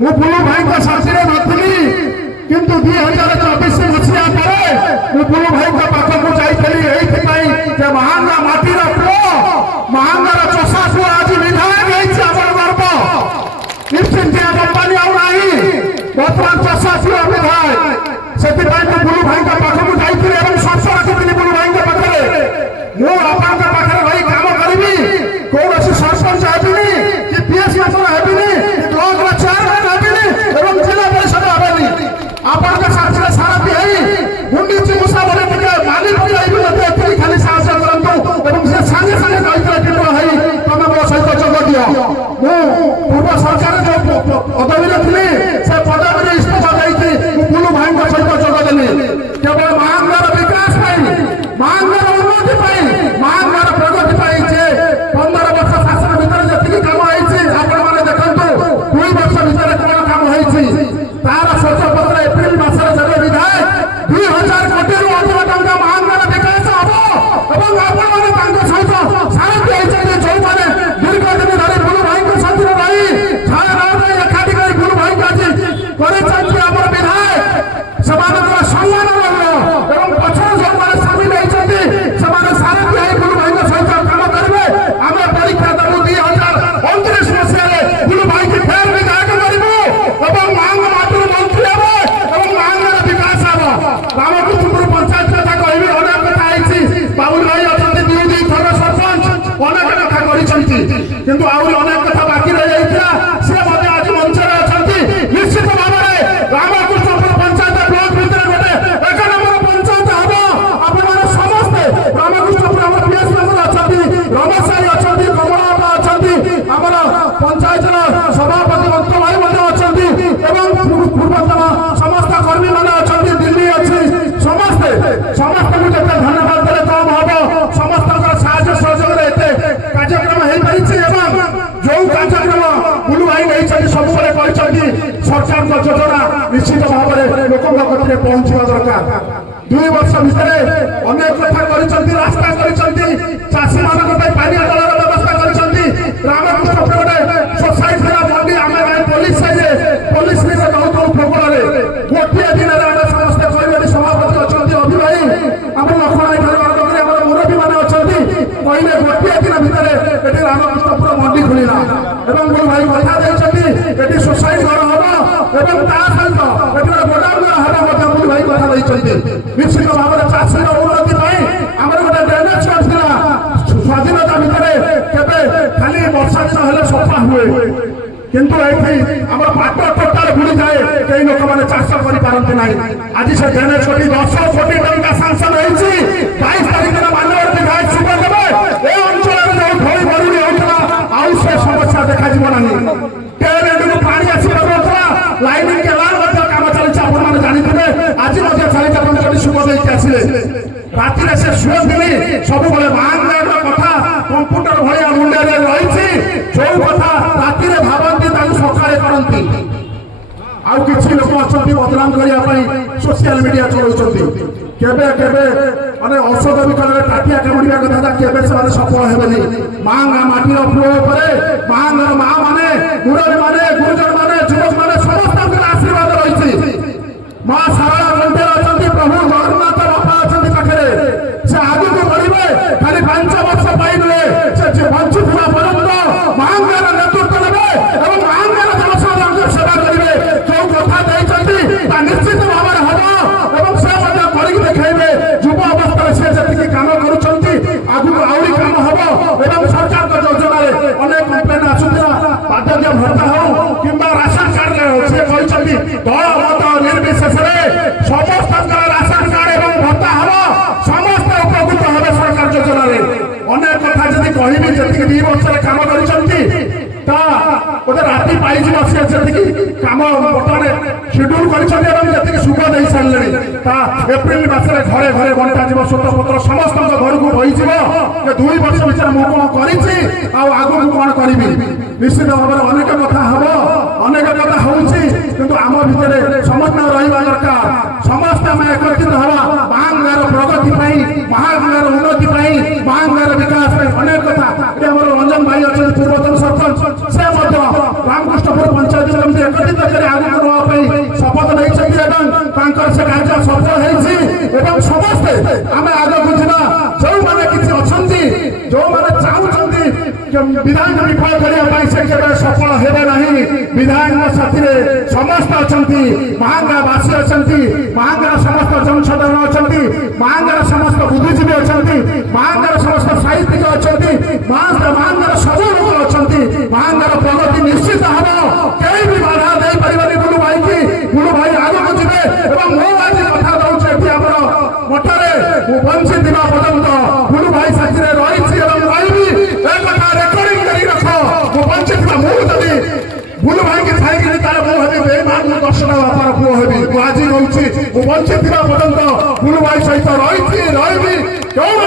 ମୁଁ ବୁଲୁ ଭାଇଙ୍କ ସାଥିରେ ନଥିଲି, କିନ୍ତୁ 2024 ମସିହା ପରେ ମୁଁ ବୁଲୁ ଭାଇଙ୍କ ପାଖକୁ ଯାଇଥିଲି ଏଇଥିପାଇଁ ଯେ ମହାଙ୍ଗା ମାଟିର ପୁଅ, ମହାଙ୍ଗାର ଚଷା ପୁଅ ଆଜି ବିଧାୟକ ହେଇଛି। ଆମର ଗର୍ବ। ନିଶ୍ଚିନ୍ତିଆ କମ୍ପାନୀ ଆଉ ନାହିଁ, ବର୍ତ୍ତମାନ ଚଷା ପୁଅ ବିଧାୟକ। ସେଥିପାଇଁ ମୁଁ ବୁଲୁ ଭାଇଙ୍କ ପାଖକୁ ଯାଇଥିଲି ଏବଂ ଶର୍ତ ରଖିଥିଲି ବୁଲୁ ଭାଇଙ୍କ ପାଖରେ, ମୁଁ ଆପଣଙ୍କ ପାଖରେ ରହି କାମ କରିବି, କୌଣସି ସରପଞ୍ଚ ହେବିନି କି ପିଏସ୍ ମେମ୍ବର ହେବିନି କି ବ୍ଲକର ଚେୟାରମ୍ୟାନ ହେବିନି ଏବଂ ଜିଲ୍ଲା ପରିଷଦ ହେବେନି। ଆପଣଙ୍କ ସାଥିରେ ସାରଥି ହେଇ ଗୁଣ୍ଡିଚି ମୂଷା ବୋଲି ଟିକେ ମାଲି ପକାଇବି, ମୋତେ ଏତିକି ଖାଲି ସାହାଯ୍ୟ କରନ୍ତୁ। ଏବଂ ସେ ସାଙ୍ଗେ ସାଙ୍ଗେ କହିଥିଲେ ଟିଟୋ ଭାଇ ତମେ ମୋ ସହିତ ଯୋଗ ଦିଅ। ମୁଁ ପୂର୍ବ ସରକାର ଯୋଉ ପଦବୀରେ ଥିଲି ସେ ପଦବୀରେ ଇସ୍ତଫା ଦେଇକି ମୁଁ ବୁଲୁ ଭାଇଙ୍କ ସହିତ ଯୋଗ ଦେଲି। କେବଳ ମହାଙ୍ଗାର ବିକାଶ ପାଇଁ, ମହାଙ୍ଗାର ଉନ୍ନତି ପାଇଁ, ମହାଙ୍ଗାର ପ୍ରଗତି ପାଇଁ। ଯେ 15 ବର୍ଷ ଶାସନ ଭିତରେ ଯେତିକି କାମ ହେଇଛି ଆପଣମାନେ ଦେଖନ୍ତୁ, 2 ବର୍ଷ ଭିତରେ କଣ କାମ ହେଇଛି ତାର ସ୍ୱଚ୍ଛପତ୍ର ଏପ୍ରିଲ ମାସରେ ଦେବେ ବିଧାୟକ। 2000 କୋଟିରୁ ଅଧିକ ଟଙ୍କା ମହାଙ୍ଗାର ବିକାଶ ହବ ଏବଂ ଆପଣମାନେ ତାଙ୍କ ସହିତ ସାରଥି ହେଇଛନ୍ତି। ଯେଉଁମାନେ ଦୀର୍ଘ ଦିନ ଧରି ବୁଲୁ ଭାଇଙ୍କ ସାଥିରେ ରହି ଏକାଠି କରି ବୁଲୁ ଭାଇଙ୍କୁ ଆଜି କରିଛନ୍ତି ଆମର ବିଧାୟକ, ସେମାନଙ୍କର ସମ୍ମାନ ରହିବ ଏବଂ ପଛରେ ଯେଉଁମାନେ ସାମିଲ ହେଇଛନ୍ତି ସେମାନେ ସାରଥି ହେଇ ବୁଲୁ ଭାଇଙ୍କ ସହିତ କାମ କରିବେ। ଆମେ ପରୀକ୍ଷା ଦେବୁ 2029 ମସିହାରେ ବୁଲୁ ଭାଇକି ଫେର ବିଧାୟକ କରିବୁ ଏବଂ ମହାଙ୍ଗ ମାଟିରୁ ମନ୍ତ୍ରୀ ହେବେ ଏବଂ ମହାଙ୍ଗର ବିକାଶ ହେବ। ରାମକୃଷ୍ଣପୁର ପଞ୍ଚାୟତ କଥା କହିବି, ଅନେକ କଥା ହେଇଛି। ବାବୁଲ ଭାଇ ଅଛନ୍ତି, 2 ଥର ସରପଞ୍ଚ, ଅନେକ କଥା କରିଛନ୍ତି, କିନ୍ତୁ ଆହୁରି ଅନେକ କଥା ବାକି ରହିଯାଇଥିଲା। ସେ ମଧ୍ୟ ଆଜି ମଞ୍ଚରେ ଅଛନ୍ତି। ନିଶ୍ଚିତ ଭାବରେ ରାମକୃଷ୍ଣପୁର ପଞ୍ଚାୟତ ବ୍ଲକ ଭିତରେ ଗୋଟେ 1 ନମ୍ବର ପଞ୍ଚାୟତ ହେବ। ଆପଣମାନେ ସମସ୍ତେ ରାମକୃଷ୍ଣପୁର ଆମର ପିଏସ୍ ମେମ୍ବର ଅଛନ୍ତି, ରମେଶ ଭାଇ ଅଛନ୍ତି, କମଳା ଅଛନ୍ତି, ଆମର ପଞ୍ଚାୟତର ସଭାପତି ଅନ୍ତ ଭାଇ ମଧ୍ୟ ଅଛନ୍ତି ଏବଂ ପୂର୍ବତନ ସମସ୍ତ କର୍ମୀମାନେ ଅଛନ୍ତି, ଦିଲ୍ଲୀ ଅଛି। ସମସ୍ତଙ୍କୁ ଯେତେ ଧନ୍ୟବାଦ ଦେଲେ କମ୍ ହବ। ସମସ୍ତଙ୍କର ସାହାଯ୍ୟ ସହଯୋଗରେ ଏତେ କାର୍ଯ୍ୟକ୍ରମ ହେଇପାରିଛି ଏବଂ ଯୋଉ କାର୍ଯ୍ୟକ୍ରମ ବୁଲୁ ଭାଇ ନେଇଛନ୍ତି ସବୁବେଳେ କହିଛନ୍ତି ସରକାରଙ୍କ ଯୋଜନା ନିଶ୍ଚିତ ଭାବରେ ଲୋକଙ୍କ ପାଖରେ ପହଞ୍ଚିବା ଦରକାର। 2 ବର୍ଷ ଭିତରେ ଅନେକ କଥା କରିଛନ୍ତି, ରାସ୍ତା କରିଛନ୍ତି, ଚାଷୀମାନଙ୍କ ପାଇଁ ପାନୀୟ ଜଳର ବ୍ୟବସ୍ଥା କରିଛନ୍ତି। ରାମକୃଷ୍ଣପୁର ଗୋଟେ ସୋସାଇଟିର ମଣ୍ଡି ଆମେ ପୋଲିସ ରହୁଛୁ ପ୍ରବଳରେ। ଗୋଟିଏ ଦିନରେ ଆମେ ସମସ୍ତେ କହିଲେ ସଭାପତି ଅଛନ୍ତି, ଅଭିଭାଇ ଆମର ଲକ୍ଷ୍ମଣ ଆମର ମୁରବୀମାନେ ଅଛନ୍ତି, କହିଲେ ଗୋଟିଏ ଦିନ ଭିତରେ ଏଠି ରାମକୃଷ୍ଣପୁର ମଣ୍ଡି ଖୋଲିଲା ଏବଂ ବୁଲୁ ଭାଇ କଥା ଦେଇଛନ୍ତି ଏଠି ସୋସାଇଟି ଘର ହବ ଏବଂ ତା ସହିତ ଏଠି ଗୋଟେ ଗୋଦାମ ଘର ହବ ମଧ୍ୟ ବୁଲୁ ଭାଇ କଥା ଦେଇଛନ୍ତି। ନିଶ୍ଚିତ ଭାବରେ ଚାଷୀର ଉନ୍ନତି ପାଇଁ ଆମର ଗୋଟେ ଡ୍ରେନେଜ ଥିଲା। ସ୍ୱାଧୀନତା ଭିତରେ କେବେ ଖାଲି ବର୍ଷା ଦିନ ହେଲେ ସଫା ହୁଏ, କିନ୍ତୁ ଏଠି ଆମର ପାଟ ଟୋଟାଲ ବୁଡ଼ିଯାଏ, କେହି ଲୋକମାନେ ଚାଷ କରିପାରନ୍ତି ନାହିଁ। ଆଜି ସେ ଡ୍ରେନେଜ କୋଟି 10 କୋଟି ଟଙ୍କା ସାଂସନ ହେଇଛି। 22 ତାରିଖରେ ମାନ୍ୟବର ବିଧାୟକ ଶୁଭ ଦେବେ। ଏ ଅଞ୍ଚଳରେ ଯୋଉ ଢଳି ମରୁଡ଼ି ହେଉଥିଲା ଆଉ ସେ ସମସ୍ୟା ଦେଖାଯିବ ନାହିଁ। ଟେନେଡକୁ ପାଣି ଆସିବା ନଥିଲା, ଲାଇନିଂ କେନାଲ ମଧ୍ୟ କାମ ଚାଲିଛି, ଆପଣମାନେ ଜାଣିଥିବେ। ଆଜି ମଧ୍ୟ ଚାଲିଛି, ଆପଣ ଯଦି ଶୁଭ ଦେଇକି ଆସିଲେ। ରାତିରେ ସେ ଶୁଅନ୍ତିନି, ସବୁବେଳେ ମହାଙ୍ଗାର କଥା କମ୍ପ୍ୟୁଟର ଭଳିଆ ମୁଣ୍ଡରେ ରହିଛି। ଯୋଉ କଥା ରାତିରେ ଭାବନ୍ତି ତାକୁ ସକାଳେ କରନ୍ତି। ଆଉ କିଛି ଲୋକ ଅଛନ୍ତି ବଦନାମ କରିବା ପାଇଁ ସୋସିଆଲ ମିଡିଆ ଚଳାଉଛନ୍ତି। କେବେ କେବେ ମାନେ ଔଷଧ ବିକଳରେ ଟାଟିଆ କାମୁଡ଼ିବା କଥା, କେବେ ସେମାନେ ସଫଳ ହେବେନି। ମହାଙ୍ଗା ମାଟିର ପୁଅ ଉପରେ ମହାଙ୍ଗାର ମା ମାନେ, ମୁରବୀ ମାନେ, ଗୁରୁଜନ ମାନେ, ଯୁବକ ମାନେ ସମସ୍ତଙ୍କର ଆଶୀର୍ବାଦ ରହିଛି। ମା ଶାରଳା କଣ୍ଠରେ ଅଛନ୍ତି, ପ୍ରଭୁ ଜଗନ୍ନାଥ ବାପା ଅଛନ୍ତି ପାଖରେ। ସେ ଆଗକୁ ବଢିବେ, ଖାଲି 5 ବର୍ଷ ପାଇଁ ନୁହେଁ, ସେ ବଞ୍ଚୁଥିବା ପର୍ଯ୍ୟନ୍ତ ମହାଙ୍ଗାର ନେତୃତ୍ୱ ନେବେ ଏବଂ ମହାଙ୍ଗାର ଜନସାଧାରଣଙ୍କ ସେବା କରିବେ। ଯୋଉ କଥା ଦେଇଛନ୍ତି ତା ନିଶ୍ଚିତ ଭାବରେ ହବ ଏବଂ ସେ ମଧ୍ୟ କରିକି ଦେଖେଇବେ। ଯୁବ ଅବସ୍ଥାରେ ସେ ଯେତିକି କାମ କରୁଛନ୍ତି ଆଗକୁ ଆହୁରି କାମ ହବ ଏବଂ ସରକାରଙ୍କ ଯୋଜନାରେ ଅନେକ କମ୍ପ୍ଲେନ ଆସୁଥିଲା, ବାର୍ଦ୍ଧକ୍ୟ ଭତ୍ତା ହଉ କିମ୍ବା ରାସନ କାର୍ଡରେ ହଉ, ସେ କହିଛନ୍ତି ଦଳ ମତ ନିର୍ବିଶେଷରେ ସମସ୍ତଙ୍କର ରାସନ କାର୍ଡ ଏବଂ ଭତ୍ତା ହବ, ସମସ୍ତେ ଉପକୃତ ହେବେ ସରକାର ଯୋଜନାରେ। ଅନେକ କଥା ଯଦି କହିବି, ଯେତିକି 2 ବର୍ଷରେ କାମ କରିଛନ୍ତି ତା ଗୋଟେ ରାତି ପାଇଯିବ। ସେ ଯେତିକି କାମ ବର୍ତ୍ତମାନ ସିଡ୍ୟୁଲ କରିଛନ୍ତି ଏବଂ ଯେତିକି ସୁଖ ଦେଇ ସାରିଲେଣି ତା ଏପ୍ରିଲ ମାସରେ ଘରେ ଘରେ ବଣ୍ଟାଯିବ। ସ୍ୱତ୍ୱପତ୍ର ସମସ୍ତଙ୍କ ଘରକୁ ବହିଯିବ ଯେ 2 ବର୍ଷ ଭିତରେ ମୁଁ କଣ କରିଛି ଆଉ ଆଗକୁ କଣ କରିବି। ନିଶ୍ଚିତ ଭାବରେ ଅନେକ କଥା ହବ, ଅନେକ କଥା ହଉଛି, କିନ୍ତୁ ଆମ ଭିତରେ ସମନ୍ୱୟ ରହିବା ଦରକାର। ସମସ୍ତେ ଆମେ ଏକତ୍ରିତ ହେବା ମହାଙ୍ଗାର ପ୍ରଗତି ପାଇଁ, ମହାଙ୍ଗାର ଉନ୍ନତି ପାଇଁ, ମହାଙ୍ଗାର ବିକାଶ ପାଇଁ। ଅନେକ କଥା ଆମର ରଞ୍ଜନ ଭାଇ ଅଛନ୍ତି, ପୂର୍ବତନ ସରପଞ୍ଚ, ସେ ମଧ୍ୟ ରାମକୃଷ୍ଣପୁର ପଞ୍ଚାୟତ ଏକତ୍ରିତ विधायक साथी समस्त अच्छा महांगा बासी अच्छा महांगार समस्त जनसाधारण अच्छा महांगार समस्त बुद्धिजीवी अच्छा महांगार समस्त साहित्यिक अच्छा महांगार सब लोक अच्छा महांगार प्रगति निश्चित हम कहीं भी बाधा दे पारे बुलू भाई की बुलू भाई आगे जीवे और मो आज कथा दूसरी आम मठरे बंची था पर्यंत बुलू भाई साथी रही रेकर्डिंग कर रख मु बंची मुझे बुलू भाई की छाई तार मु हेबी बेमान मु 10 टा बापार पुओ हेबी आज रोचे मु बंची पर्यंत बुलू भाई सहित रही कौन